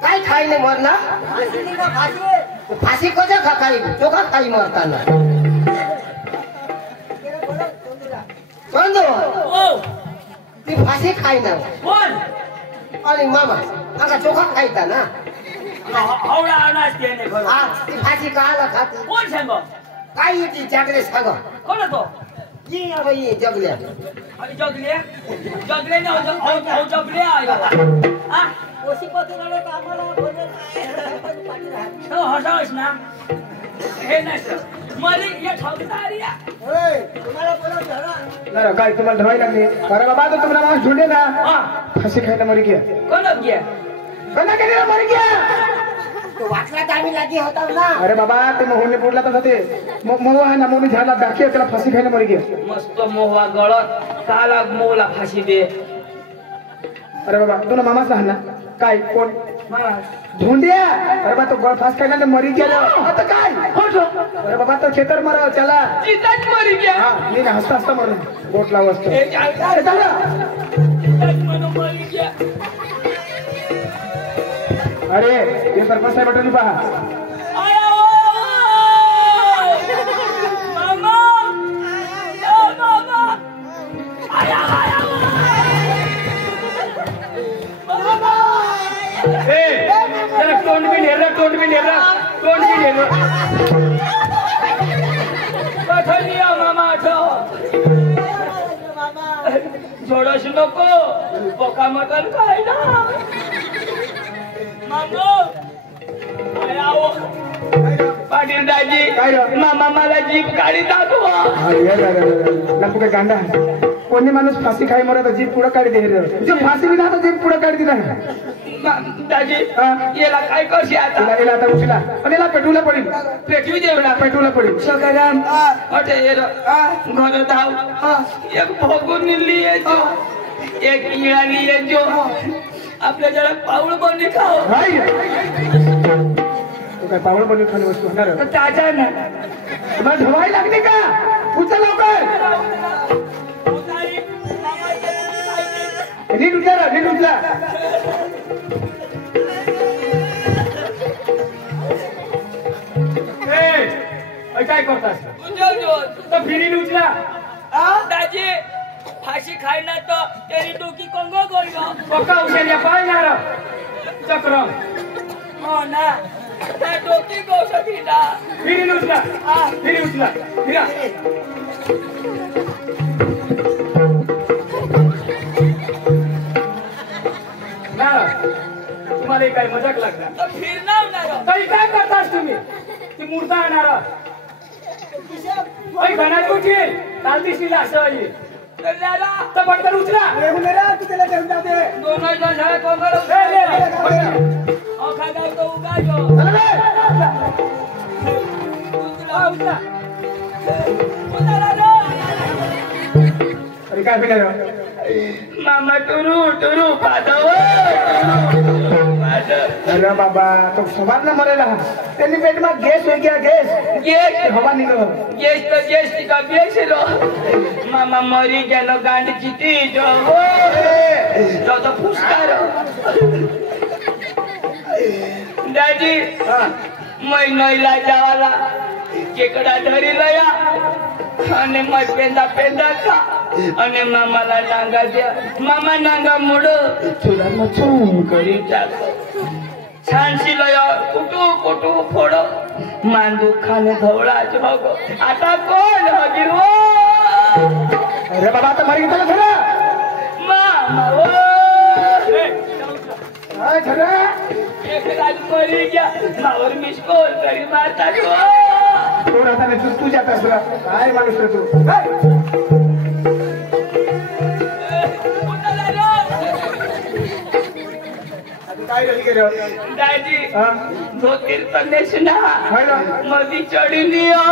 काय खाईने मरना फाशी कशा खा खाई चोखा खाई मरताना ती फाशी खाई ना आणि मामा आता चोखा खायचा ना ती फाशी काला खाती काय ती जागरे सांग ये अब ये जगल्या ओशी पतुराले कामाला बोलत तो हसावस ना हे नाही मला ये ठगतारिया ओय तुम्हाला बोलत जरा ना काय तुम्हाला धवाई लागली कारण बाबा तो तुम्हाला माणूस ढूंढे ना हां फाशी खायला मर गया कोण गेला मर गया तो वाचला दामी लागी होता ना अरे बाबा ते मोहने बोलला तसा ते मोह आहे ना मोनी झाला बाकी त्याला फाशी खायला मर गया मस्त मोहवा गळत साला मोला फाशी दे अरे बाबा तुला मामाच ना काय कोण धोंडिया अरे बा तो फास खायला मरी गेला आता काय अरे बाबा तो खेतर मराव चला चिताच मरी गया हां मी ना हसता हसता मरून गोटला वस्तू अरे चला चिताच मरी गया अरे ये सरपंच साहेब बटन पहा मामा ओ मामा आया आया मामा ए जरा तोंड भी नेला कठलिया मामा आठो जोडस नको पोका मटन खायला मामो आयाओ पाटील दाजी मामा मला जीप काढी दाखवा नको काय गांडा कोणी माणूस फाशी खाई मरत जीप पुढे काढी दे जो फाशी बी ना जीप पुढे काढी दिला दाजी याला काय करशी आता याला आता उचला पण याला पेटवला पडेल पेटवी देवला पेटवला पडेल सकाराम अटे येर घर धाव एक भोगून लिए जो एक इळा लिए जो आपल्या जरा पाऊळ बनली खाओ तो काय पाऊळ बनली खाली वस्तू होणार ताजा ना तुम्हाला धवाई लागते का उचल लवकर नीट उचला काय करतास तो फिरी उचला दाजी फाशी खायना तो तेरी डोकी कंगो गोइलो पक्का उचलिया पाळणार चक्रम हो ना त्या डोकी गोसती ना फिरी उचला फिरा ना तुम्हाला काय मजाक लागला तर फिरणार तरी काय करतास तुम्ही ती मूर्ता आणणार घरात उठी काल दिसला असं तर पटकन उचला तू त्याला घेऊन जाते दोन झाला कोंगड अरे काय फिर मामा टुरू पादव अरे बाबा तो सुभात ना मरेला त्यांनी पेट में गैस हो गया गैस हवा निकल गैस तो गैस का बेच लो मामा मरी गेलो गांड चिती जो तो फुसकार दादी मैं नईला जावाला केकडा धरी लया અને મય પેંદા ખા અને મામાલા નાંગા દે મામા નાંગા મોડો ચૂલામાં ચૂમ કરી ચાલો છાંસી લયો કુટુ ફોડો માંદુ ખાને ધવળા જોગો આટા કોણ હગીરો અરે બાબા તો મરી ગયો ખરા મામા ઓ આ ખરા એક રાત મરી ગયા માવર મિસ કોલ કરી મારતા જો थोड़ा सा ने तू जाता सुला काय माणूस रे तू काय रही के दादी धोतीर तनेस ना मधी चढ़ी लियो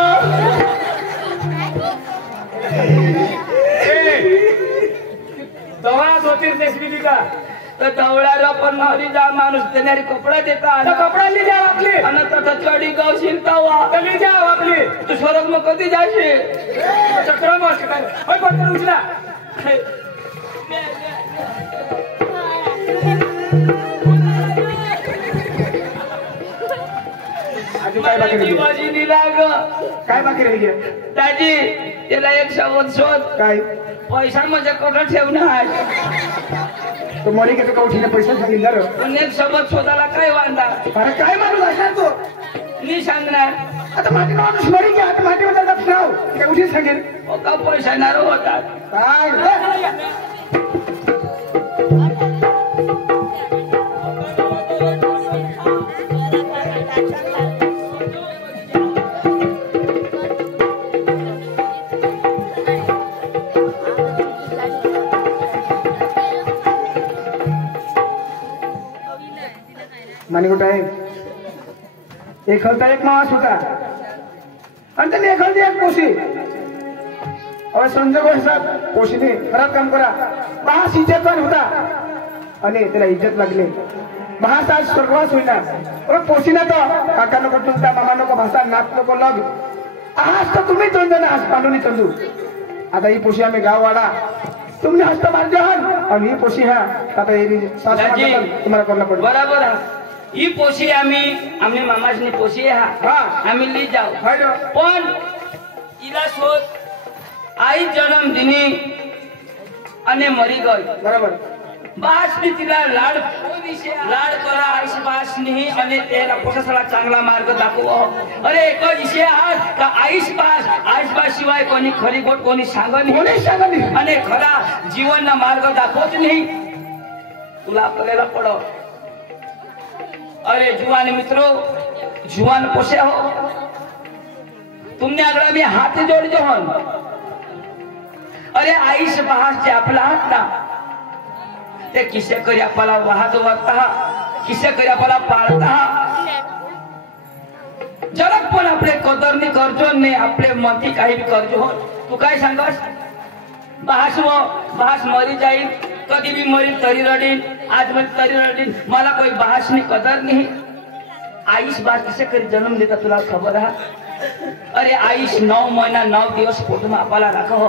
दवा धोतीर देश भी का तो दवळा पण हरी जा माणूस देणारी कपडा देता कपडा ली जा आपली आणि तथा चढी गावशील तवा ली जा आपली तू स्वर्ग में कधी जाशील चक्र मस्त काय होय पटकन उचला काय बाकी राहिली माझी निलाग काय बाकी राहिली दाजी त्याला एक शोध काय पैसा म्हणजे कुठं ठेवणं आहे तो मरी का उठीने पैसा सांगितलं पण एक सोबत शोधाला काय वांदा अरे काय माणूस असणार तो मी सांगणार आता माझी माणूस मरी की आता माझी बद्दल नाव काय उठी सांगेल का पैसा नारो होतात काय माने कुठं आहे एक हलता एक मास होता आणि त्याने एक हलती एक पोशी હવે સંજોગો હિસાબ પોશીને ખરાબ કામ કરા બહાર ઇજ્જતવાન હોતા અને તેના ઇજ્જત લાગલે બહાર સાજ સ્વર્ગવાસ હોઈના હવે પોશીના તો કાકા નો કુટુંબતા મામા નો ભાષા નાત નો લગ આજ તો तुम्ही दोन जण आज पांडुनी चंदू आता ही पोशी आम्ही गाववाडा तुमने हस्त मार जहान आणि ही पोशी हा आता ही सास तुम्हाला करना पडेल बरोबर ही पोशी आम्ही मामाची पोशी हा आम्ही ली जाऊ पण तिला शोध आई जन्मदिनी અને મરી ગઈ બરાબર બાસની तिला लाड करा आईश बासनी અને તેના પોષાસળા ચાंगला मार्ग दाखવો अरे एक विषय आज का आईश बास शिवाय कोणी खरी गोट कोणी सांगणी અને खरा जीवनना मार्ग दाखवत नाही तुला आपल्याला पडो अरे जुवान मित्रों जुवान पोसे हो तुमने अगला मी हात जोडજો हो अरे आईश बहास जे आपला हात ना ते किसे करी आपला वाहत वागता किसे करी आपला पाळता जरक पण आपले कदरनी करजो ने आपले मती काही करजो हो तू काय सांगस बहास मरी जाईल कधी भी मरी तरी रडीन आज मैं तरी रडीन मला कोई बहासनी कदर नहीं आईश बास किसे करी जन्म देता तुला खबर है अरे आईश 9 महीना 9 दिवस पोट में आपला राखो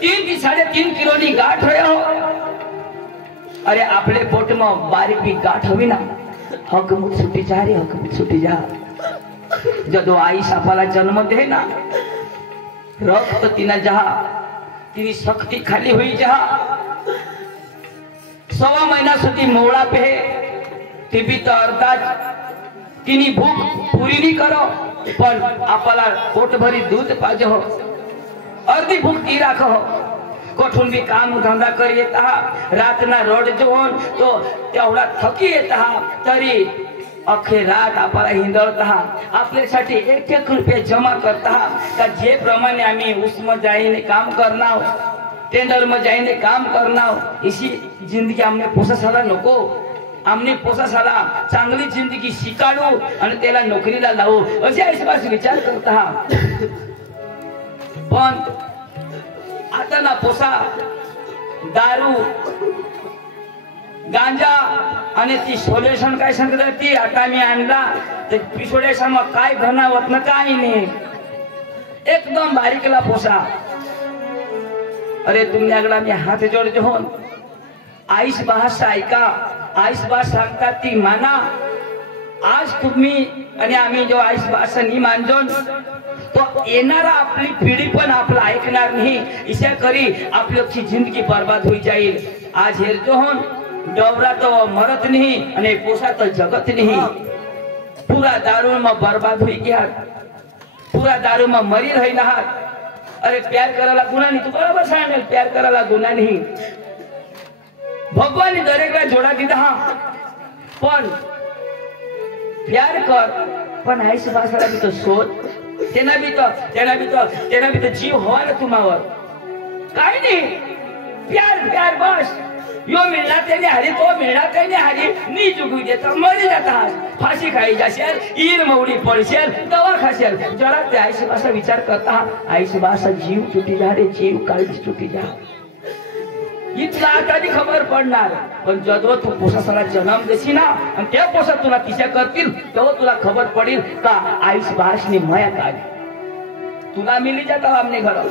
3 થી 3.5 કિલોની ગાંઠ રહ્યો अरे आपले पोट में बारीक भी गांठ हवी ना हकमुत सुटी जा रे हकमुत सुटी जा जदो आईश आपला जन्म दे ना रक्त तिना जहा तिनी शक्ति खाली हुई जहा 1.5 મહિના સુધી મોળા पे टीबी तो अर्धाच तिनी भूक पूरी नहीं करो पण आपला पोट भरी दूध पाहिजे हो अर्धी भूक ती राखो कोठून भी काम धंदा कर येता रातना रोड जोन तो तेवढा थकी येता तरी अखे रात आपला हिंदळता आपल्यासाठी 1-1 रुपये जमा करता का जे प्रमाणे आम्ही उसम जाईने काम करना टेंडर में जाईने काम करना इसी जिंदगी हमने पोसासाला नको आमने पोसासाला चांगली जिंदगी शिकाडू आणि त्याला नोकरीला लावू असे आईसपास विचार करता पण आता ना पोसा दारू गांजा आणि ती सोल्युशन काय सांगतात ती आता मी आणला ते पिसोलेशन मग काय घनावत ना काही नाही एकदम बारीकला पोसा अरे तुम्ही अगला मी हात जोडतो हो आईश बास ऐका आईश बास सांगतात ती माना आज तुम्ही आणि आम्ही जो आईश बास नाही मानजो तो येणारा आपली पिढी पण आपला ऐकणार नाही इशा करी आपली जिंदगी बर्बाद होई जाईल आज हेरजो हो डवरा तो मरत नहीं અને पोसा तो जगत नहीं पूरा दारू में बर्बाद हुई गया पूरा दारू में मरी रही ना अरे प्यार कराला गुना नहीं तू बराबर सांगेल प्यार कराला गुना नहीं भगवान दरेकला जोडा दिला पण प्यार कर पण आईश बासाला भी तो सोच तेना भी तो जीव हवा ना तुम्हावर काय नहीं प्यार प्यार बस यो मिळला त्याने हरी तो मिळला त्याने हरी नी चुकू देता मरी जाता फाशी खाई जाशील ईर मौडी पडशील दवा खाशील जरा ते आईशबासा विचार करता आईशबासा जीव तुटी जा रे जीव काळजी तुटी जा इतला आताची खबर पडणार पण जदो तू पोसासाला जन्म देशी ना आणि त्या पोसा तुला किशा करतील तेव्हा तुला खबर पडेल का आईशबासनी माया काय तुला मिली जाता आमने घर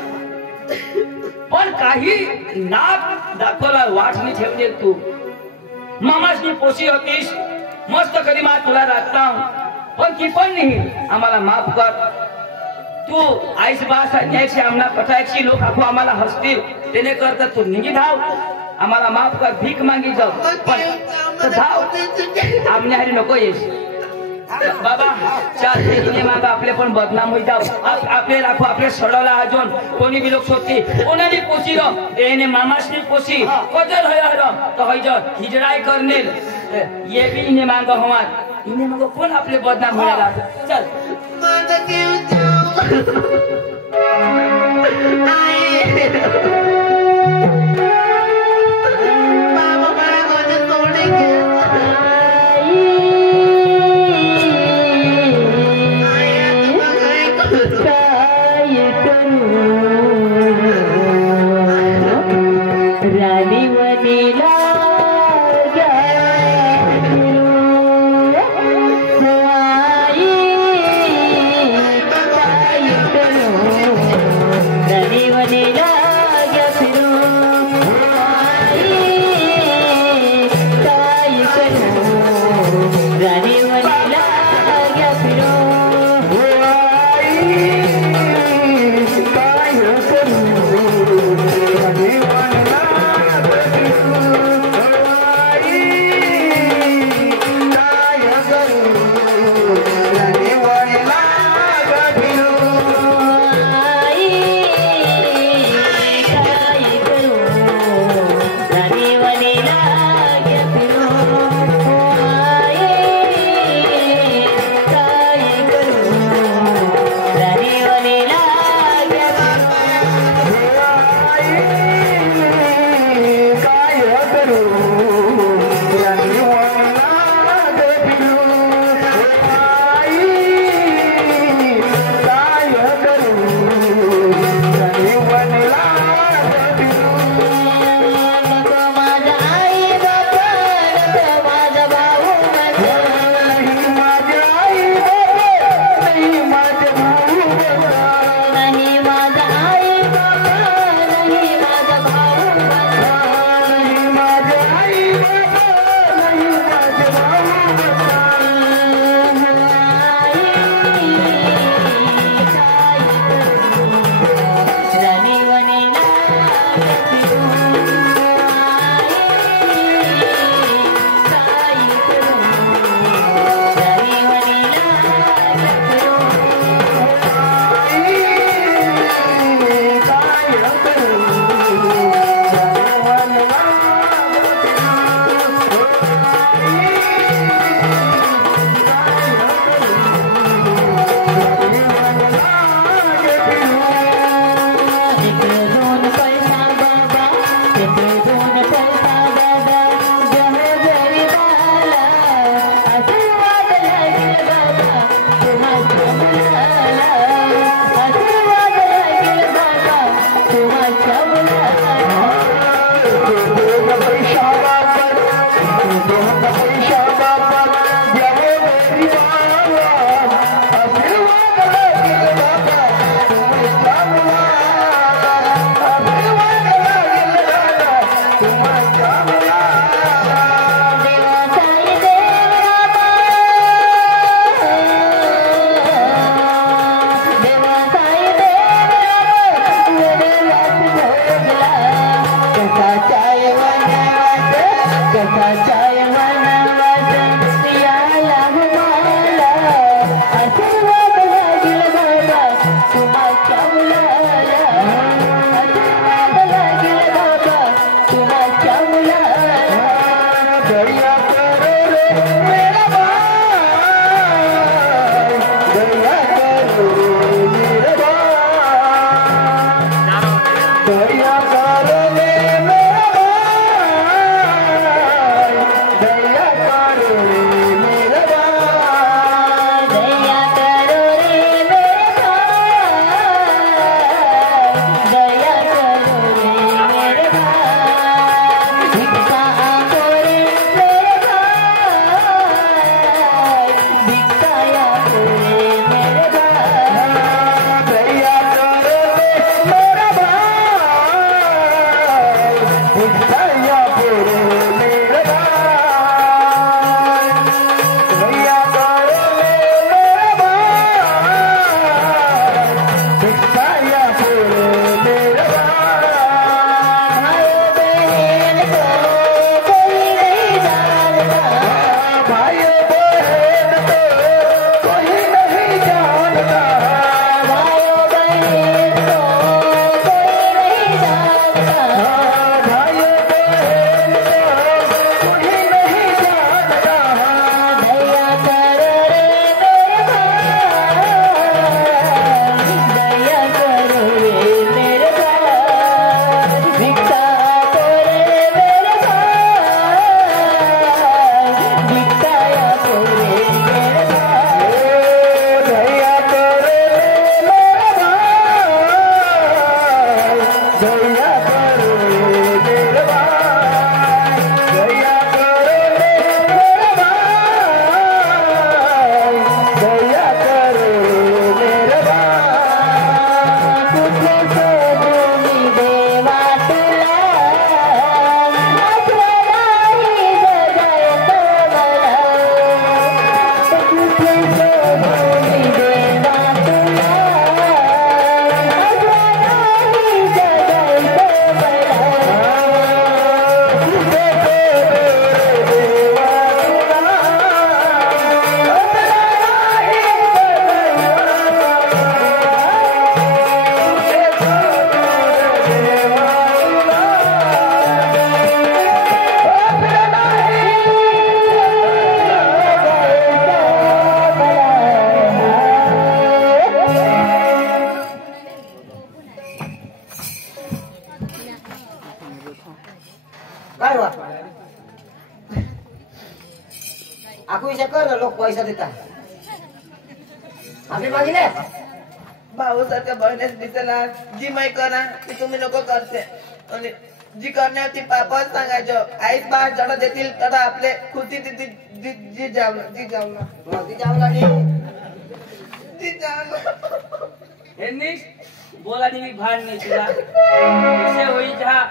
पण काही नाक दाखवला वाटणी ठेवले तू मामासनी पोशी होतीस मस्त कधी मा तुला राखता पण ती पण नाही आम्हाला माफ कर. तू आईस बास न्यायची आम्हाला कटायची लोक आखो आम्हाला हसतील त्याने करता तू निघी धाव आम्हाला माफ कर भीक मागी जाऊ पण धाव आमने हरी नको येस बाबा चार तेजीने मागा आपले पण बदनाम होई जाऊ आपले राखो आपले सडवला अजून कोणी बी लोक शोधते कोणाने पोची रो एने मामासनी पोची कजर होय हरो तो होय जो हिजराय करने ये भी इने मांगो हमार इने मांगो कोण आपले बदनाम होयला चल माझा जीव बाबा मला कोणी सोडे रानी वनीला काय बा आखू विचार कर ना लोक पैसा देतात आम्ही मागितले भाऊ सारख्या बहिणीच दिसला जी माई करा ती तुम्ही लोक करते आणि जी करण्यावर ती पापच सांगायचं आईच बाहेर जड देतील तर आपले खुशी ती जी जावला ती जावला यांनी बोला मी भान नाही तुला विषय होई जहा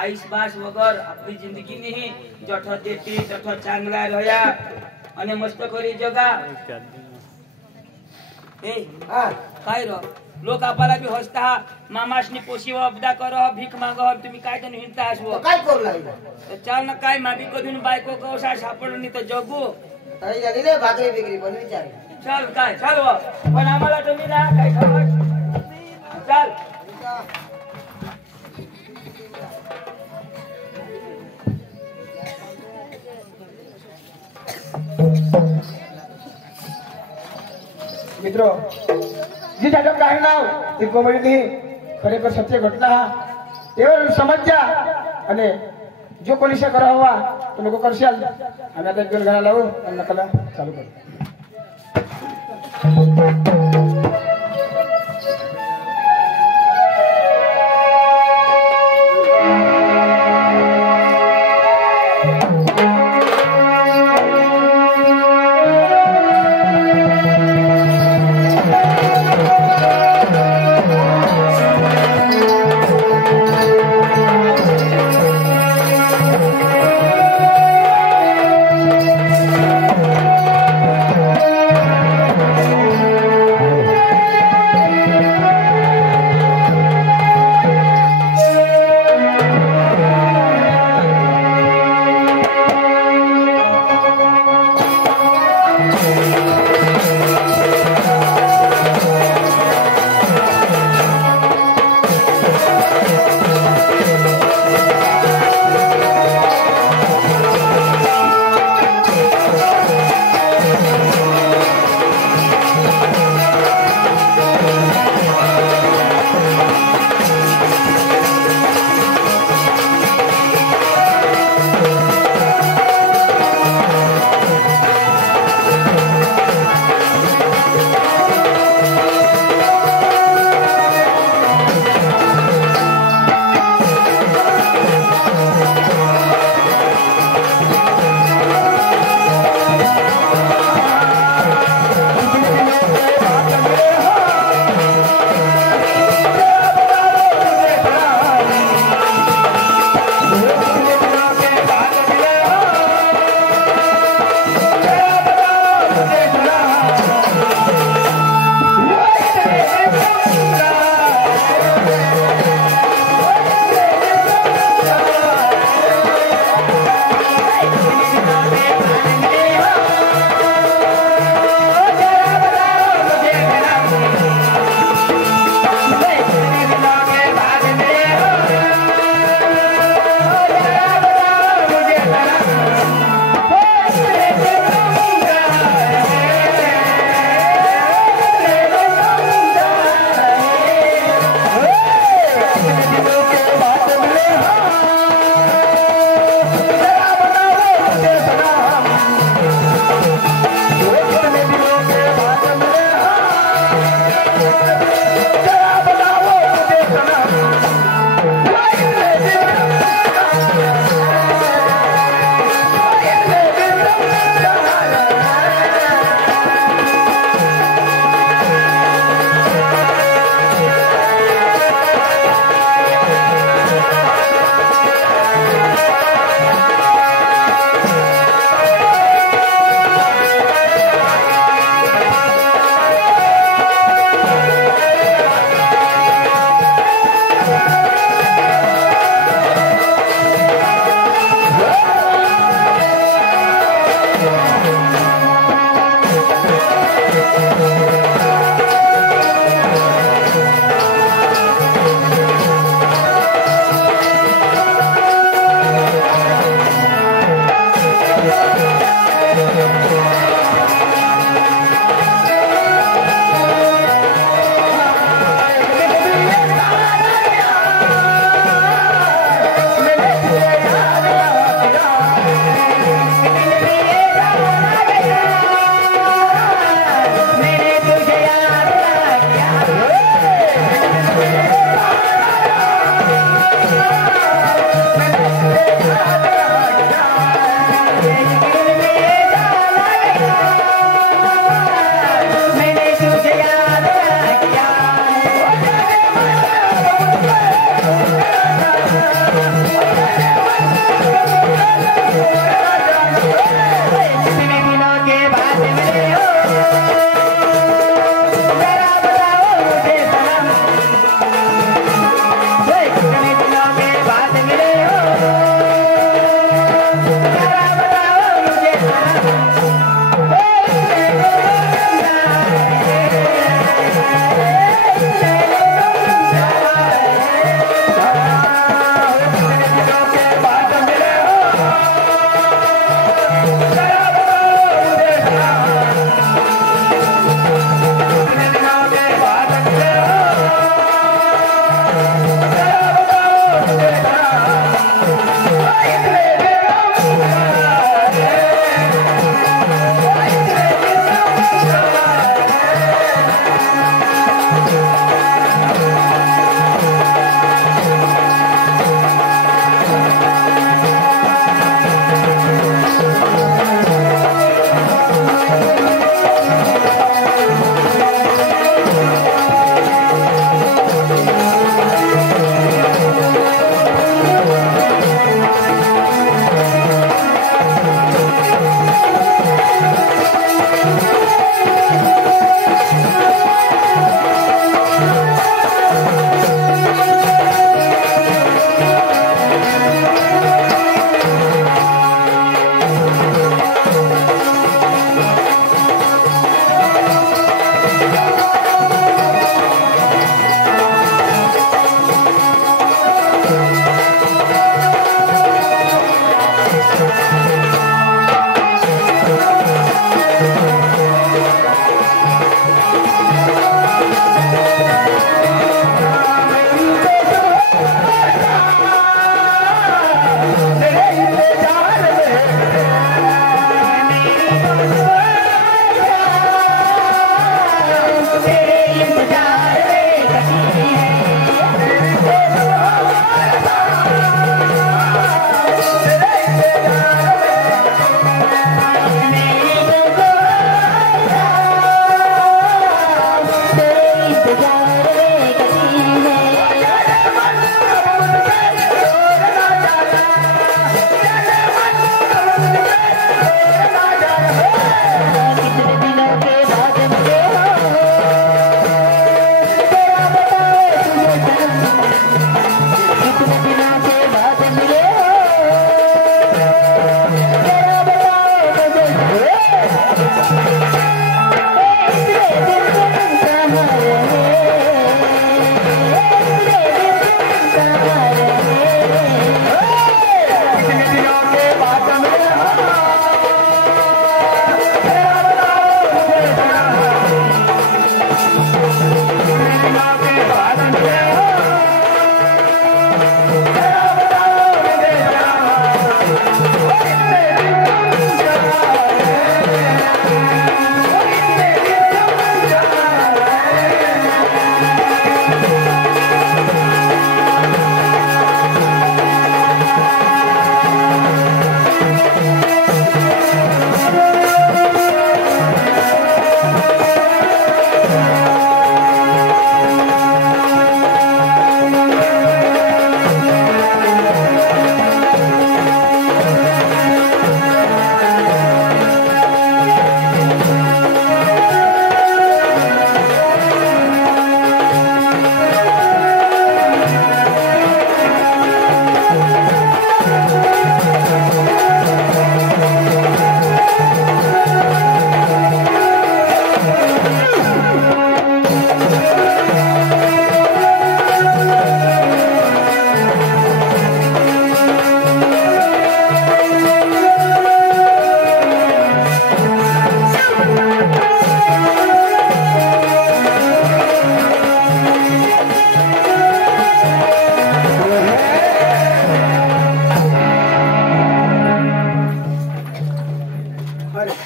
आईस बास वगर आपली जिंदगी नहीं जठ देती जठ चांगला रहा आणि मस्त करी जगा ए हा काय रो लोक आपल्याला बी हसता मामाशनी पोशीव अबदा करो भीक मागो तुम्ही काय तर हिंडता असो काय करू लागला चाल ना काय माबी कधून बायको कवसा सापडून तर जगू तरी झाली रे भाकरी बिकरी पण विचार चल काय चाल व. पण आम्हाला तुम्ही ना काय समज चाल મિત્રો જે નાટક કાઢી લાવ એ કોમેડી નહીં ખરેખર સત્ય ઘટના એવો સમજ્યા અને જો પોલીસે કરા હોવા તો લોકો કરશે અમે आता एक गाणं लावू आणि नकला चालू करू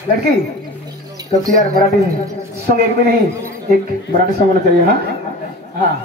लड़की तो फिर यार मराठी सॉन्ग एक भी नहीं, एक मराठी सॉन्ग होना चाहिए। हाँ हाँ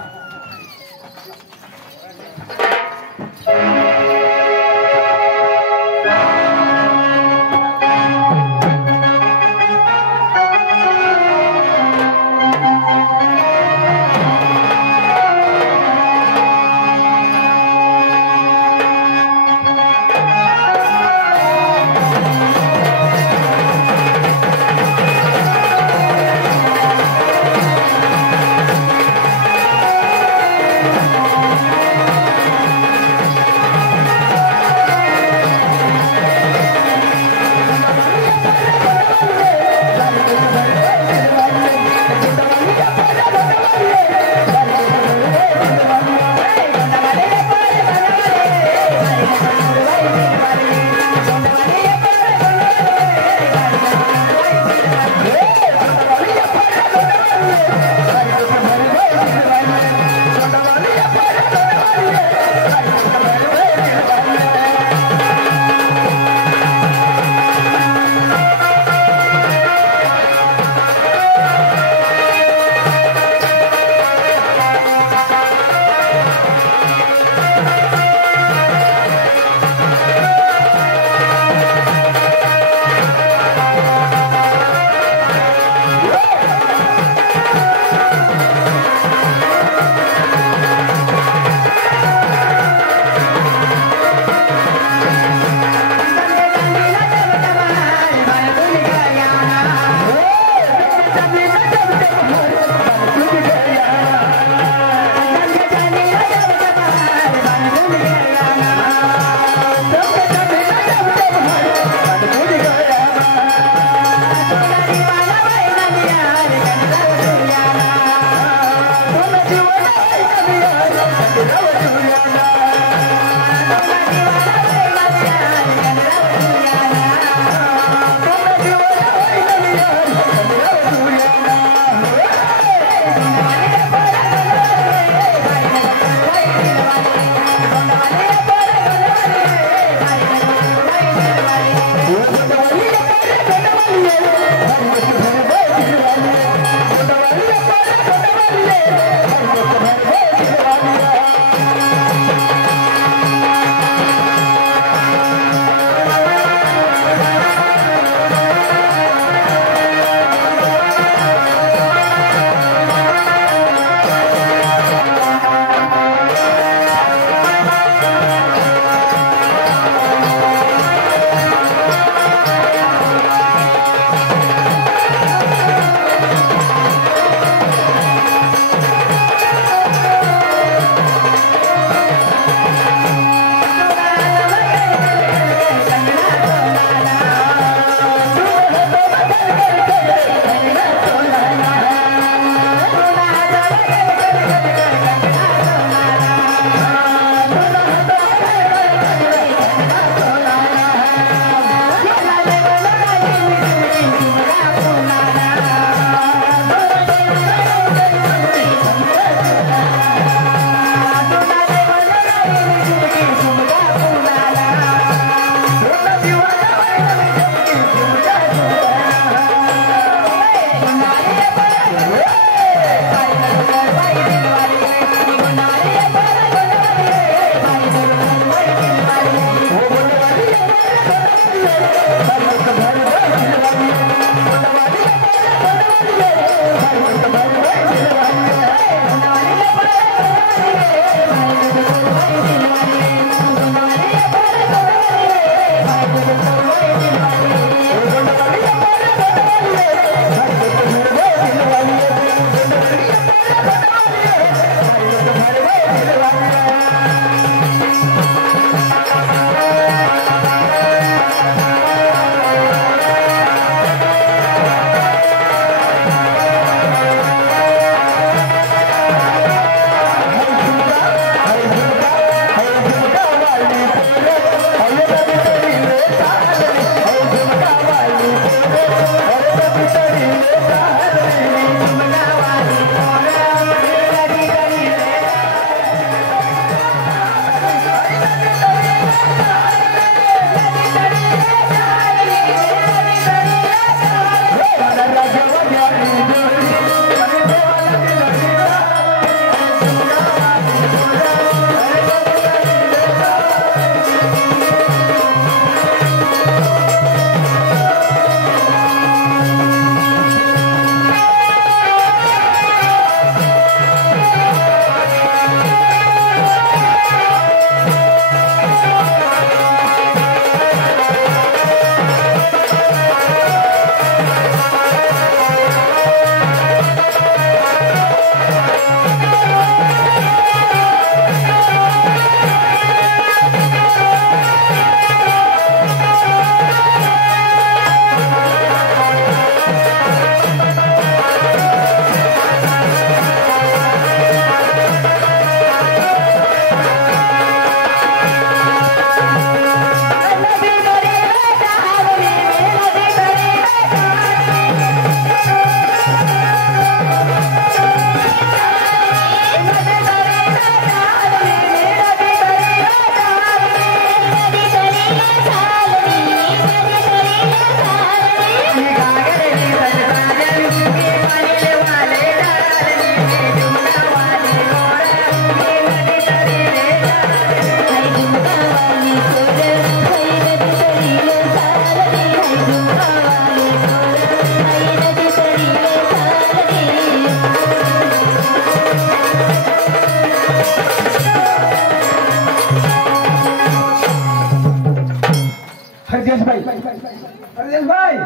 हरदेश भाई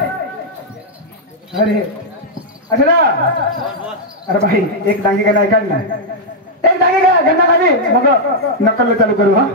अरे अच्छा अरे भाई एक डांगी का नाही काढ ना एक डांगी का गंदा खाली मग नक्कल चालू करू हा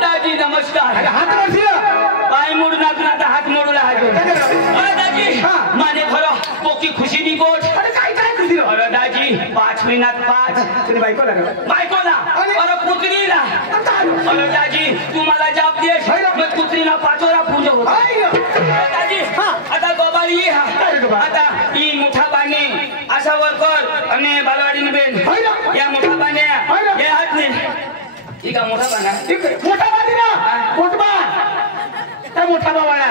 दाजी नमस्कार. पाय मोडून आता हात मोडूला दाजी माने खरं पोकी खुशी नी गोठ. अरे दाजी 5 महिन्यात 5 बायकोला अरे पुत्रीला. अरे दाजी तुम्हाला जाप देश मग पुत्रीला 5 वरा पूजा होत. दाजी आता गोबारी आता ही मोठा बाने असा वर्कर आणि बालवाडीने बेन या मोठा बाने हे हात नाही ठीक आहे. मोठा बाना मोठा बानी ना मोठा त्या मोठा बाबाला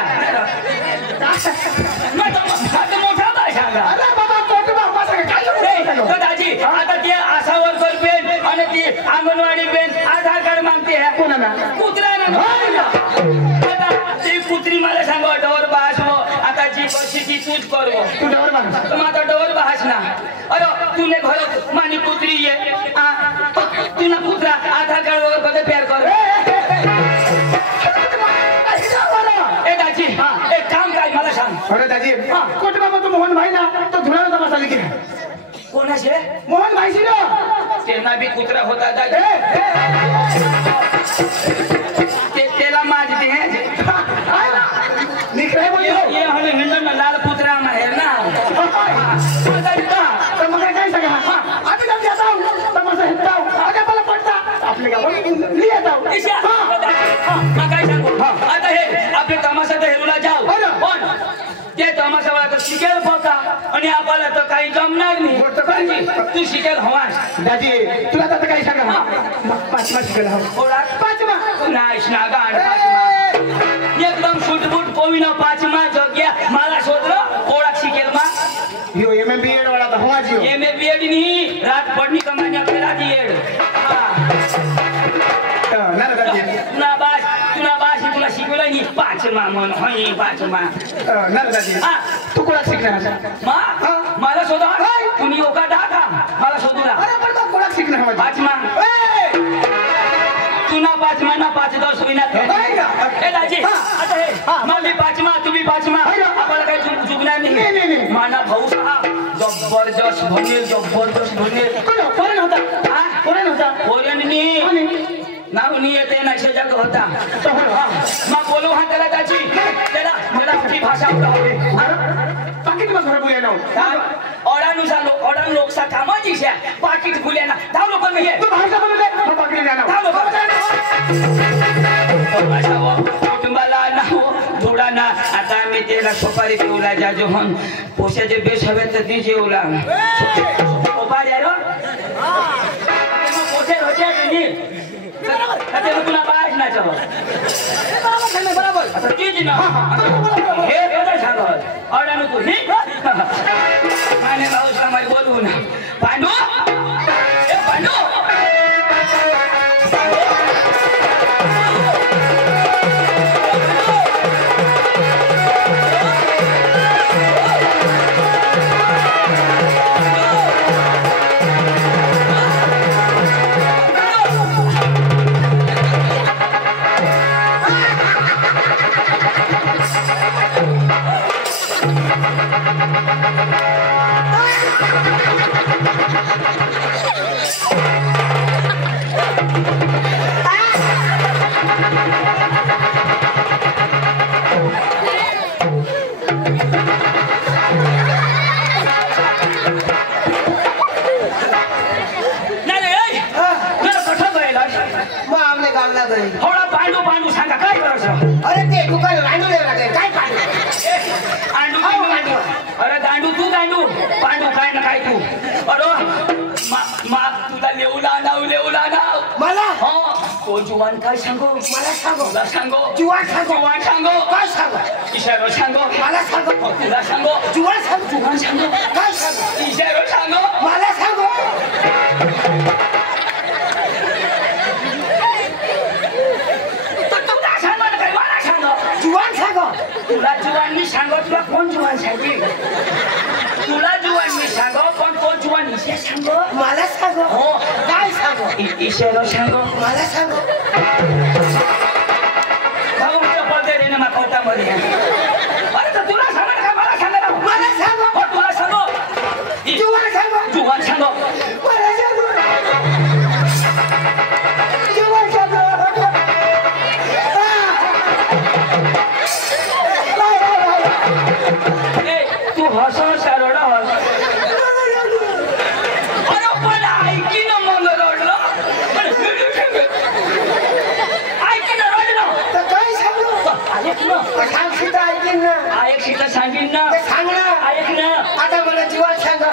मोठा बा सांगा. अरे बाबा मोठा बाबा काय दाजी आता ते आशा वर्कर बेन आणि ती अंगणवाडी बेन आधार कार्ड मागते कोणाला कुत्रा ना. आता ती कुत्री मला सांगा डोर बहास आता जी परिस्थिती तूच करवो तू डवर माग माझा डोर बहास ना. अरे तुने घर मानी कुत्री ये तुला कुत्रा आधार कार्ड वगैरे कधी प्यार कर. दाजी एक काम काय मला सांग. अरे दाजी कोट बाबा तू मोहन भाई ना तो धुळाचा मसाला की कोणाशे मोहन भाईशी ना त्यांना बी कुत्रा होता दाजी त्याला माझते निकराय बोल ये हमें हिंदन लाल कुत्रा आहे ना. तर मग काय सांगा आम्ही जाऊन जाता तमाशा हेता अगं मला पडता आपले गाव लिया जाऊ काय सांगू आता हे आपले तमाशा तर हेरूला जाऊ पण ते तमाशाला तर शिकेल बघा आणि आपल्याला तर काही जमणार नाही. तू शिकेल हवास दाजी तुला आता काय सांगा 5 शिकेल हवा 5 नाही ना गाड एकदम सुटबुट पोविना 5 जग्या मला शोधलं ओळख शिकेल मा यो MBA वाला तो हवा जियो MBA नहीं रात पढ़नी कमाने पे राती है. ना दाजी तुला बास तुला शिकवलं नाही 5 मन होई 5 ना दाजी तू कोणा शिकणार मा मला शोधा तुम्ही ओका टाका मला शोधूला. अरे पण कोणा शिकणार हवा 5 तुला 5 ना 5-10 महिन्यात हे दाजी आता हे मला 5 तुम्ही 5 आपल्याला काही चुकणार नाही. माना भाऊ साहेब जबरदस्त बनेल कोण होता नाव नाही येते ना जग होता मग बोलू हा त्याला त्याची त्याला मला आपली भाषा पाकिट मग घर बोलाय ना ऑर्डर लोकसा कामाची शा पाकिट खुल्या ना धाव लोक नाही तू भाषा बोलले मग पाकिट जाणार धाव लोक कुटुंबाला नाव जोडा ना. आता मी त्याला सुपारी पिवला जा जोहन पोशाचे बेस हवे तर ती जेवला सुपारी आहे पोसे होते तुला बाहेर ना बरोबर आता तीच ना हे सांगत ऑर्डर तू माने भाऊ मला बोलवू ना पांडू पांडू थोडा पांडू पांडू सांगा काय करायचं. अरे ते दुकान रांडू काय पांडू अरे दांडू तू दांडू पांडू काय ना काय तू. अरे तुला लेवला नाव मला तो जुवान काय सांगो मला सांगो जुवान सांगो काय सांगो इशारो सांगो मला सांगो तुला सांगो जुवान सांगो काय सांगो इशारो सांगो मला सांगो तुला जुवान मी सांगो तुला कोण जुवान सांगे तुला जुवान मी सांगो पण कोण जुवान इशे सांगो मला सांगो हो काय सांगो इशेरो सांगो मला सांगो भाऊ चप्पल दे रे ना मा कोटा मध्ये ना सांग सीता ऐकीन ना ऐक सीता सांगीन ना ते सांग ना ऐक ना आता मला जीवात सांगा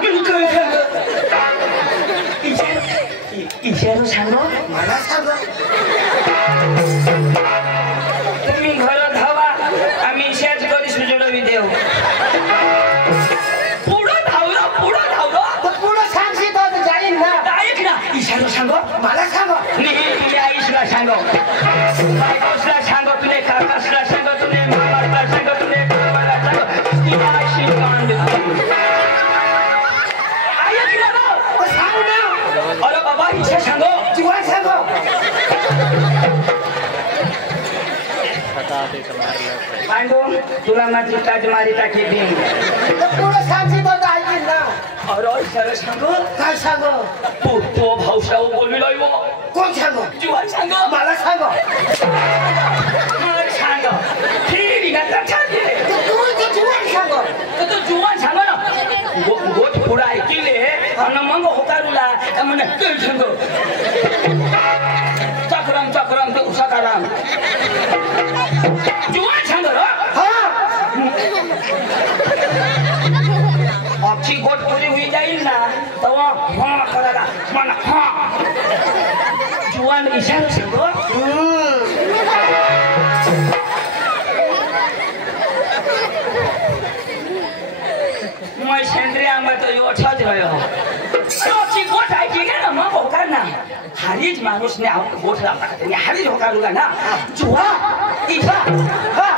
इशारो सांगो मला सांगा तुम्ही घरात धावा आम्ही इशाच कधी सुजडवी देऊ पुढं धावलो पुढं सांग सीता जाईन ना ऐक ना इशारो सांगो मला सांगा तुझ्या आईसला सांगो बायकोसला सांगो तुले काकासला सांगो तुले मामाला सांगो तुले बाबाला सांगो तुझ्या आईशी कांड ऐक ना सांग ना अरे बाबा इशा सांगो जीवात सांगा पांडू तुला माझी ताज मारी टाकी देईन पुढं सांग सीता ऐकीन ना अरे इशारो सांगो काय सांगा तो भाऊसाव बोलविलोय वो कोण सांगा जीवन सांगो मला सांगा मला सांगो ठीक आहे छान तू जीवात सांगा तो जुवान सांगो ना गोट पुढा ऐकिले आणि मग होकारूला म्हणे ते सांगो चक्रम ते उसाकाराम जुवान सांगो हा अक्षी गोट पुरी होई जाईल ना तेव्हा हा करायला म्हणा हा जुवान इशारा सांगो मैं सेंद्रिया में तो यो छ भयो अक्षी गोट ऐकी ना मग होकार ना हारीज माणूसने गोट लावला त्याने हारीज होकारूला ना जुवा इशा हा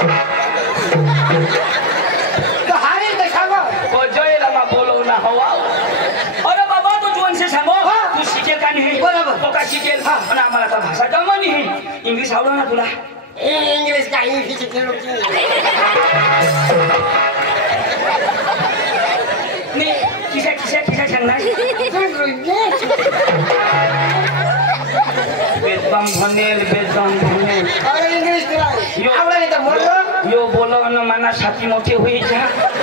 तो हारी ते सांगा को जयला मा बोलव ना हवा अरे बाबा तू जुवान से सांगो तू शिकेल का नाही बरोबर. तो का शिकेल पण आम्हाला तर भाषा जमा नाही इंग्लिश आवडलं ना तुला इंग्लिश का इंग्लिश नाही किशा सांगणार बेदम भनेल अरे इंग्लिश तुला आवडा नाही तर बोललो यो बोलो न मना छाती मोठी हुई जा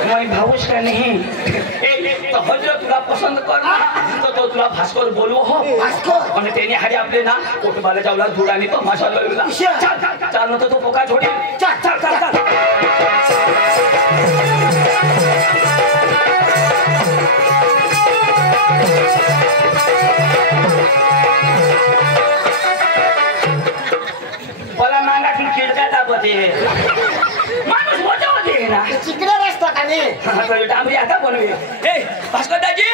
मैं भाऊस का नहीं तो हजरत तुला पसंद कर तो तुला भास्कर बोलवो हो भास्कर? आणि त्याने हारी आपले ना कोटबाला जावला धुडानी तो माशा लवला चाल न तो पोका छोडी चल बोला मांगा की खिडका दाबते माणूस मोठा होते ना चिकडे रस्ता का नाही डांबरी आता बनवे ए भास्कर दाजी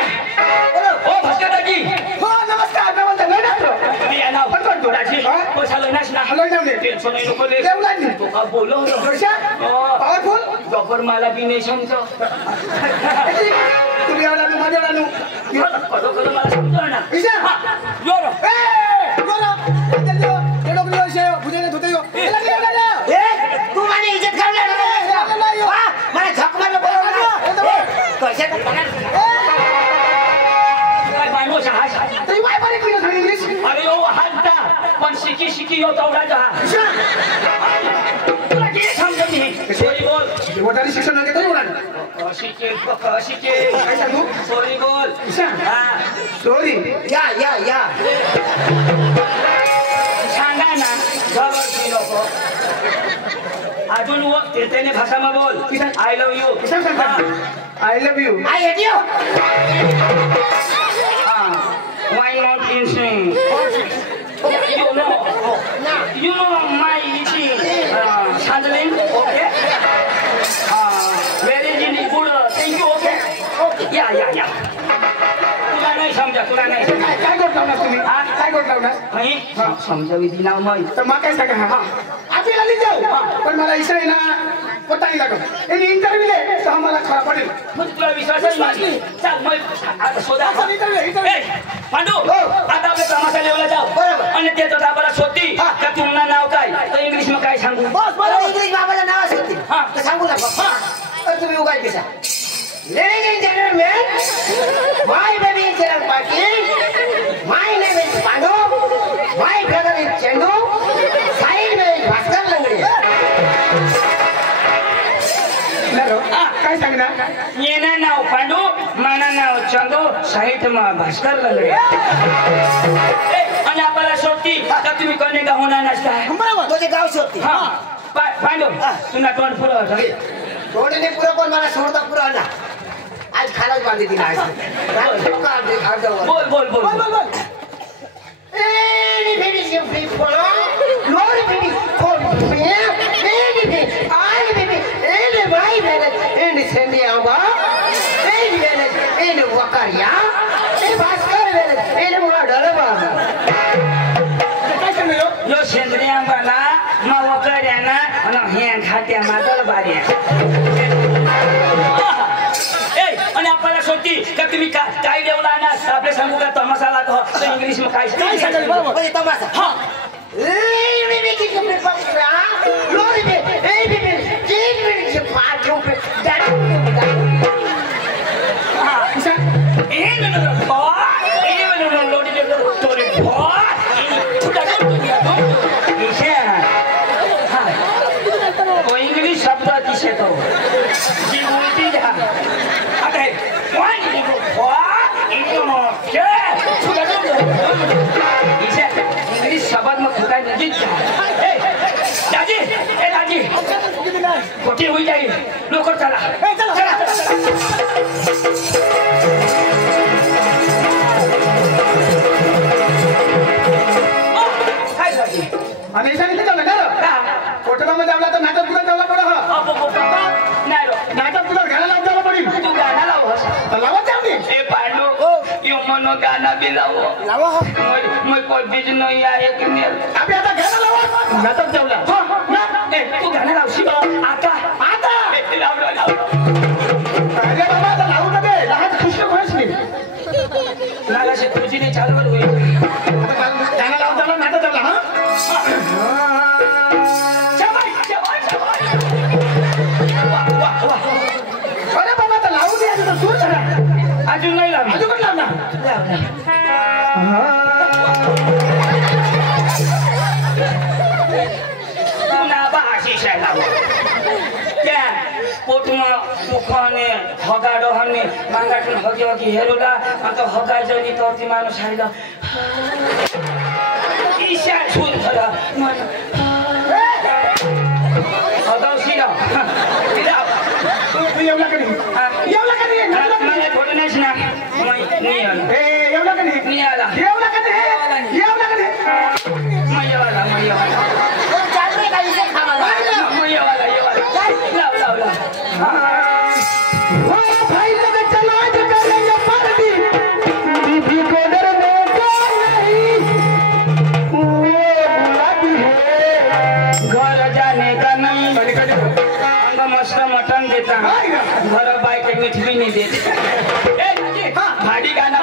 ओ भास्कर दाजी हो नमस्कार नाही डॉक्टर मी ना पण जोडाची पैसा लयनास ना हॅलो जाऊ दे टेन्शन नाही नको ले जेवला नाही तो का बोलो वर्षा पॉवरफुल जबर मला बी नाही समजो तुम्ही आला ना माझ्या आला करो मला समजो ना ईशा योरो ए बोलो जल्दी हो ये लोग नहीं होशे बुझे नहीं धोते हो ए तू माने इज्जत कर ले वाह माने झक मार बोलो ना कैसे काय बायनो सहा तरी वाय मारे की सांग इंग्लिश अरे ओ हालता पण शिकी यो तवडा जा तुला किती समजत नाही सॉरी बोल मोठाली शिक्षण नाही तरी बोला शिके काय सांगू सॉरी बोल ईशा हा सॉरी या सांगा ना जवळची लोक अजून त्याने भाषाમાં बोल आय लव्ह यू ईशा सांग I love you I hate you. Why not insane? You know my eating handling, okay? Very good. Thank you, okay? Yeah. तुला नाही समजा काय गोट लावणार तुम्ही काय गोट लावणार नाही समजावी दिना मग तर मग काय सांगा हा आपल्याला नाही जाऊ पण मला ईशा आहे ना पत्ता नाही लागत यांनी इंटरव्ह्यू दे तर आम्हाला खरा पडेल मग तुला विश्वासच नाही चल मग आता शोधा पांडू आता आपल्या कामाच्या लेवलला जाऊ आणि त्याचं आपल्याला शोधती का तुम्हाला नाव काय तर इंग्लिश मध्ये काय सांगू मला इंग्लिश बाबाला नाव असेल हा. तर सांगू नका तर तुम्ही उगाच कशा Ladies and gentlemen, my baby is Chirag Patil, my name is Pandu, my brother is Chandu, side में भास्कर लंगड़े काय सांगणार येना नाव पांडू माना नाव चंदू साहित्य भास्कर लंगडे आणि आपल्याला शोधती तर तुम्ही कोणी का होणार नसता तो जे गाव शोधते हा पांडू तुला तोंड पुरं थोडे नाही पुरा पण मला सोडता पुरा ना आज खालाच बांधली तिला आज बोल बोल बोल बोल बोल Any baby simply follow. Lord baby, call me. Any baby, I baby, any my baby, any Sandy Amba, any baby, any Wakaria, any Bhaskar baby, any Muradalaba. यो सेंद्रियांबाला मग वकड्याना आणि ह्यान खात्या मादल बाऱ्या आणि आपल्याला सोडती का तुम्ही काय देवला ना आपले सांगू का तमाशाला तो इंग्लिश में काय सांगाल म्हणजे तमाशा हा ए बेबी की कपडे पकड़ा लोरी बे ए बेबी केक में से पार्टी पे दैट हां ए न बा ए न लोडी दे तोरे बा तुझा इसे हां वो इंग्लिश शब्द किसे तो जी बोलती जा आता है वन बा इनो के तुझा इसे इंग्लिश शब्द में खुदा नहीं ए दादी कोटी हुई जाए लोकर चला आम्ही सांगितलं जाऊ ना कोटकामध्ये आपला तर नाटक तुला जावला पडा नाटक तुला घ्यायला लावला पडेल तू गाणं लाव लावत आम्ही ए पांडू यो मनो गाना भी लावो लावा मैं कोई बीज नहीं आए कि नहीं आम्ही आता घ्यायला लावा नाटक जावला ए तू गाणं लावशी आता लाव अरे बाबा आता लावू नका लहान खुश होईस नाही लागाशी तुझी नाही चालवत होईल गाणं लावताना नाटक जावला हा अरे बाबा आता लावू दे आता सूर झाला अजून नाही लावली अजून पण लावणार पुन्हा आशिष लाव त्या पोटमा मुखाने हगाडोहने मांगाटून हगी हगी हेरुला आता हगाजनी तर्ती माणूस आइला ईशा छुन झाला मन हदावशीला तू येवला का नाही मला थोडं नाहीच ना नाही आला ए येवला का नाही नाही आला येवला का नाही येवला का नाही मैयावाला चालते का इसे खावाला मैयावाला लाव लाव लाव ओ भाई लोग चलो आज करेंगे पार्टी बीबी को डरने का नहीं वो बुलाती है घर जाने का नहीं अंग मस्त मटन देता घर बाई के मीठ भी नहीं देते ए नाची भाड़ी गाना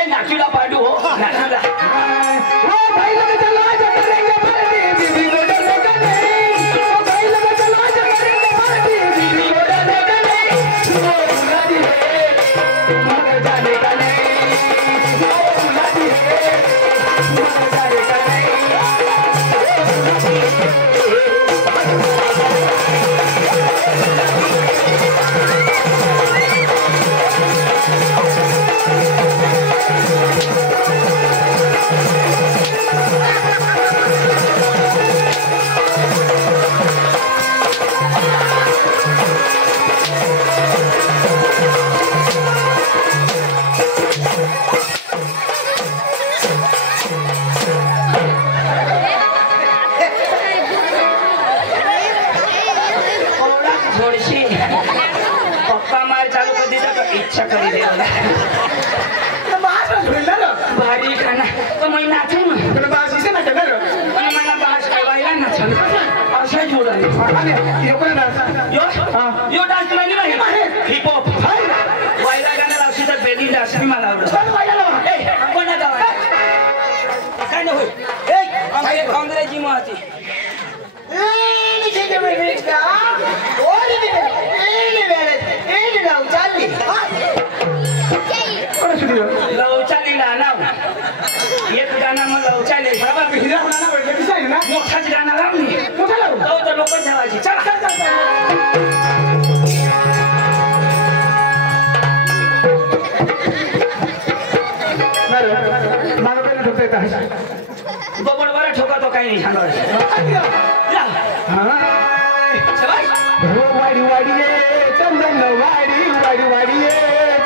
ए नाचूला पाडू हो नाचूला ओ भाई लोग चलो आज करेंगे पार्टी बीबी को डरने का नहीं ओ भाई लोग चलो आज करेंगे पार्टी बीबी को डरने का नहीं वो बुलाती है घर जाने का नहीं वो बुलाती है घर जाने का नहीं थोडीशी पप्पा मार चालू कर दिला तो इच्छा करी दे भारी खाना तो मैं नाचू ना तुला बास इसे ना करणार पण मला बास कळवायला नाचल अशा जोडायला यो डान्स तुला नाही माहिती हिप हॉप वायला गाणं लावशी तर बेली डान्स मी मला आवडत ए कोणा गावा काय नाही होय ए अंग्रेजी माती Ini jadi mereka. Oh ini dah cari. कोण सुडिओ लवचालीला नाव एक गाणं मग लवचाले बाबा हिरा होणार ना भेटलं दिसाय ना मोठाच गाणं लावली मोठा लावू तो तर लोक ठेवायची चला मागं पहिलं ठोकता येत आहे बरोबर ठोका तो काही नाही सांगायचं हा वाडी वाडी ये चंदन वाडी वाडी वाडी ये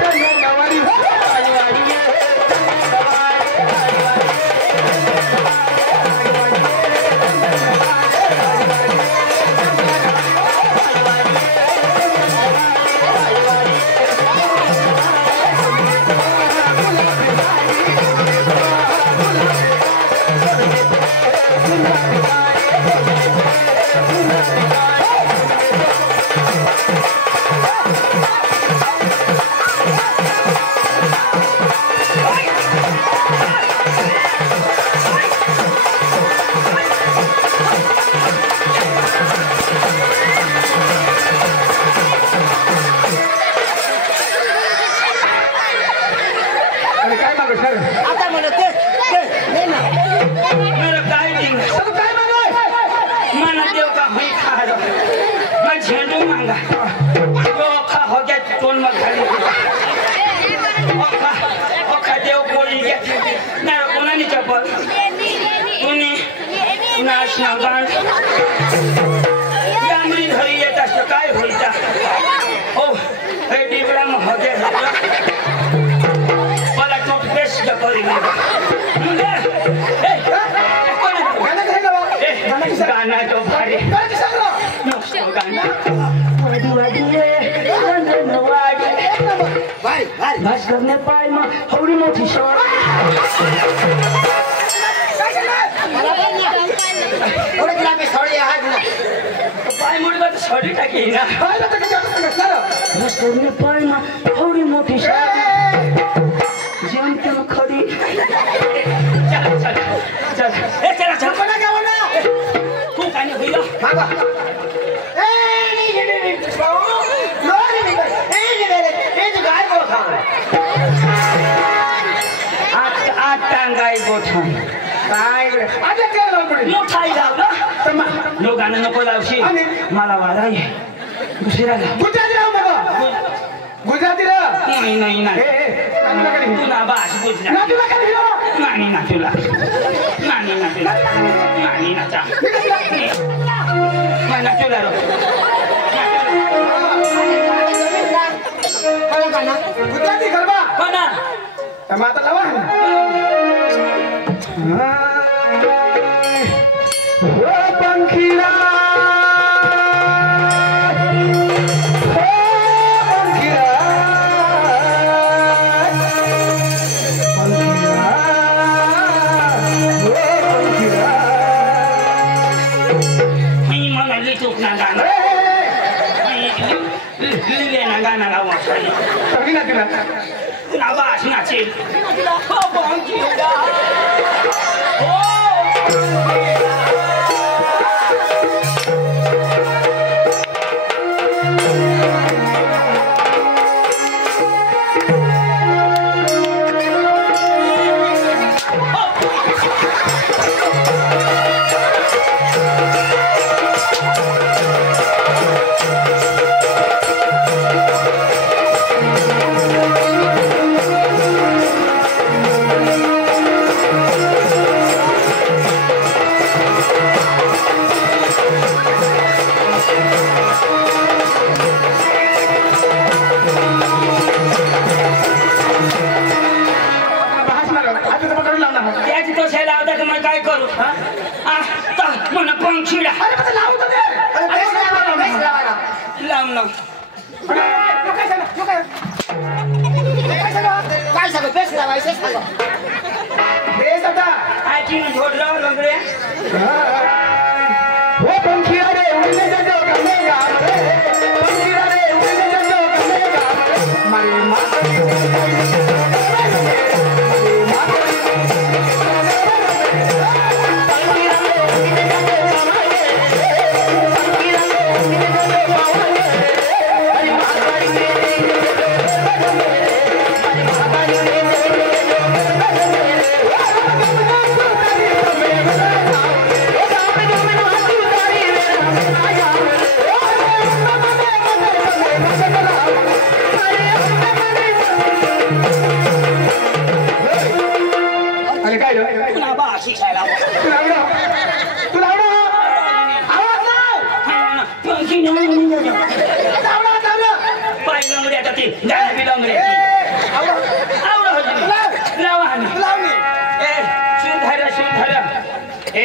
चंदन वाडी वाडी वाडी ये आता म्हणत ते नाही ना मेरा काय नहीं सब काय मागोय माना देव का हुई खा रो मैं झेंडू मांगा वो खा हो गया टोन में खाली ओखा देव कोई गया ना उन्हें नहीं चपल उन्हें नाच ना गान गामरी धरी ये तस्त काय होईता ओ हे डिबरा में हो गया वाला टूथपेस्ट जपरी में गाना तो भारी मस्त गाना वाडी वाडी ये चंदन वाडी भाई भाई भास करने पाय मा हौरी मोठी शॉट ओरे किला पे सॉरी आज ना पाय मोठी बात छोटी टाकी ना पाहिलं तर किती सर भास करने पाय मा हौरी मोठी शॉट जम के खड़ी चल चल चल ए चला चल कोणा गाव ना तू काय नाही होईल मागा ए नाही लोरी नाही ए तो गाय को खा आठ टांगाई गोठा काय आता काय लावली मोठाई लावला लोकांना नको लावशी मला वारा आहे दुसऱ्या गुजराती राव बघा गुजराती रा नाही नाही नाही तू ना बास गुजरा तुला काय दिलं नाही ना तुला नाही ना तुला नाही ना चा नाही ना तुला रो गुजराती गरबा कोणा माता लावा हो पंखीला मी म्हणाली तू ना गाणं लिहिले ना गाणं लावा सगळी ना तिला ना बास नाचेल हो पंखीला हो त्याची तो शेला होता की मग काय करू म्हणा पंखीला अरे मग लावू तर दे लाव ना काय सांगू बेस लावायचं सांगू बेस आता आजी झोड राव लंगड्या हो पंखीला रे उडले जातो कमेगा रे पंखीला रे उडले जातो कमेगा मारे माता की गाडी बिलम रे आवड होती लावणी ए सुंदर ए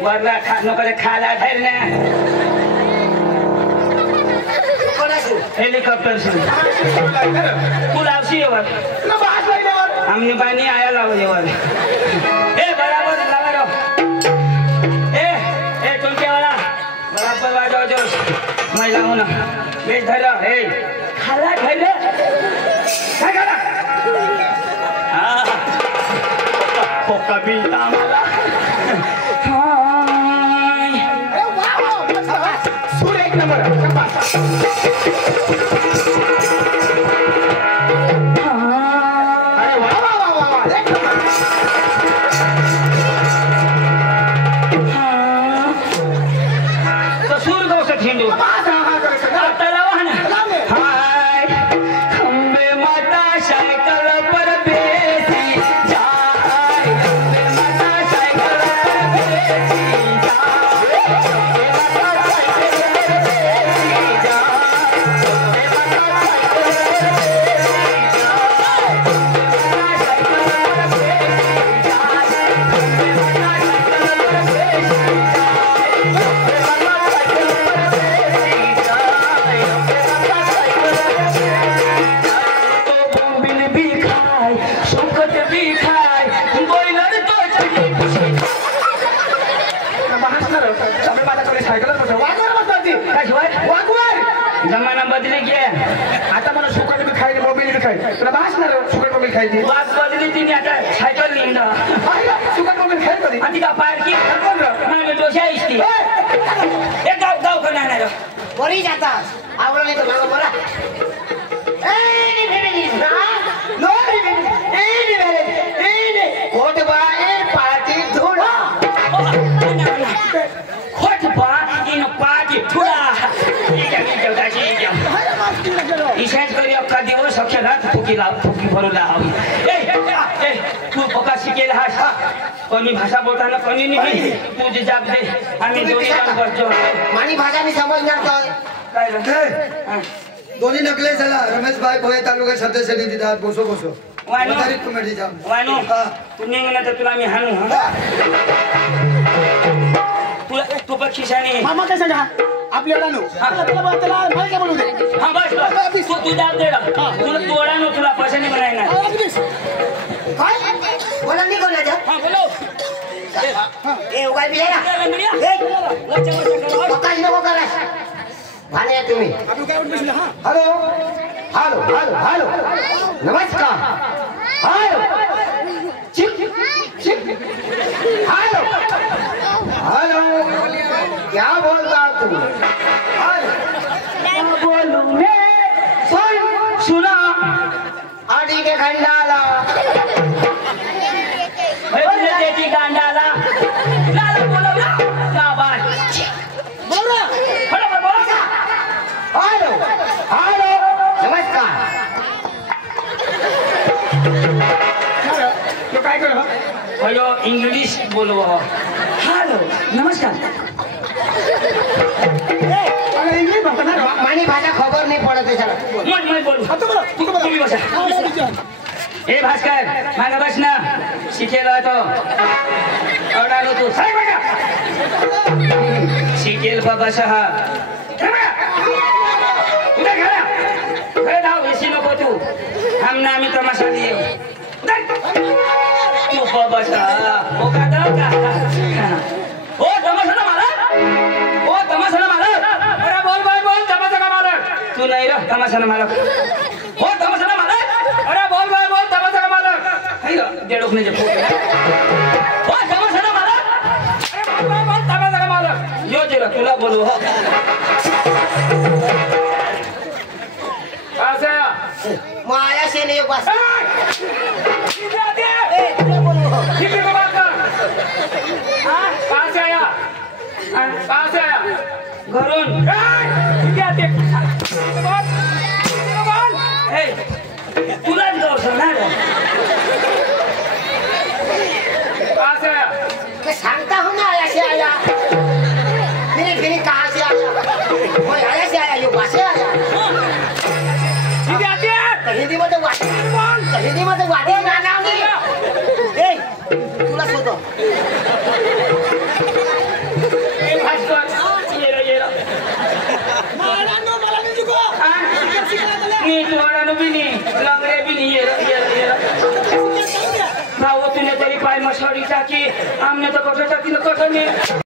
वरला खानो करे खाला धर ना कोणासू हेलिकॉप्टर से पुलावसी वर ना बास लाईवर हमने पानी आया लावले वर ए बराबर लावा रो ए तुमके वाला बराबर वाजो जो मैं लाऊं ना बेच धर ए खाला धर काय खाला हां कभी आम्हाला सूर एक नंबर अरे वाह वाह वाह वाह एक नंबर तो सूर गो से हिंदू बास हा करे तलाव है ना हाय खंबे माता साइकिल पर बेसी जाय खंबे माता साइकिल पर बेसी जमाना बदले गया आता मला सुकट बी खायचे मोबाईल बी खायचे तुला भासणार सुकट मोबाईल खायची वास बदली तिने आता सायकल लिहिण सुकट मोबाईल खाय कधी आणि का पार्की नाही डोशा इष्टी एक गाव का नाही वरी जातात आवडलं नाही तर मागं बोला कोट बाय पार्टी धुळा खोट बा इन पार्टी ठुला इशाच करी अक्का दिवस शक्य ना फुकी भरू लावी ए तू पका शिकेल हा कोणी भाषा बोलताना कोणी नाही तू जे जाब दे आम्ही दोन्ही काम करतो मानी भाषा मी समजणार काय रे दोन्ही नकले चला रमेश भाई भोये तालुका सदस्य दिदात बसो वानो वधारित कमेटी जा वानो तू निघणार तर तुला मी हाणू हा तू पक्षीशाने मामा काय सांगा आपली एवढा नो त्याला मला काय बोलू दे हा बस तू जाब दे तुला तोडा नो तुला पैसे नाही बनायना काय बोला नाही कोणाचं हा बोलो ए उगाय बी ना पकाच नको करा भाले तुम्ही आपण काय म्हणतो हा हॅलो हॅलो हॅलो हॅलो नमस्कार हॅलो चिक चिक हॅलो हॅलो क्या बोलता तुम हेलो बोलू मैं सुना आडी के खंडाला तुझे देती गांडाला लाला बोलो ना बात बोला बरोबर बोला हॅलो हॅलो नमस्कार तो काय कर अयो इंग्लिश बोलो हॅलो नमस्कार अरे इंग्लिश बोलणार मानी भाषा खबर नाही पडत आहे सर मैं बोलू आता बोला तू बोला तुम्ही बसा ए भास्कर मागा बस ना शिकेल तो अडालो तू साई बघा शिकेल बाबा सहा उद्या घरा खरं धाव बेसी नको तू आमना आम्ही तमाशा दिये तू बाबा सहा हो का दाव का हो तमाशा ना मालक अरे बोल तमाशा ना मालक तू नाही रे तमाशा ना मालक हो तमाशा ना मालक अरे बोल तमाशा का मालक हाय डेडोक ने जे हो तमाशा ना मालक अरे बोल तमाशा का मालक यो जरा तुला बोलू हो माया से नहीं बस घरून तुलाच गौरव मैं सांगता हूँ ना आया से आया फिर कहाँ से आया वो आया से आया यो पास से आया गवळ्यानं बी नाही लंगडे बी नाही ये भाऊ तुने तरी पाय मशाडी टाकी आमने तर कसं टाकी कसं नाही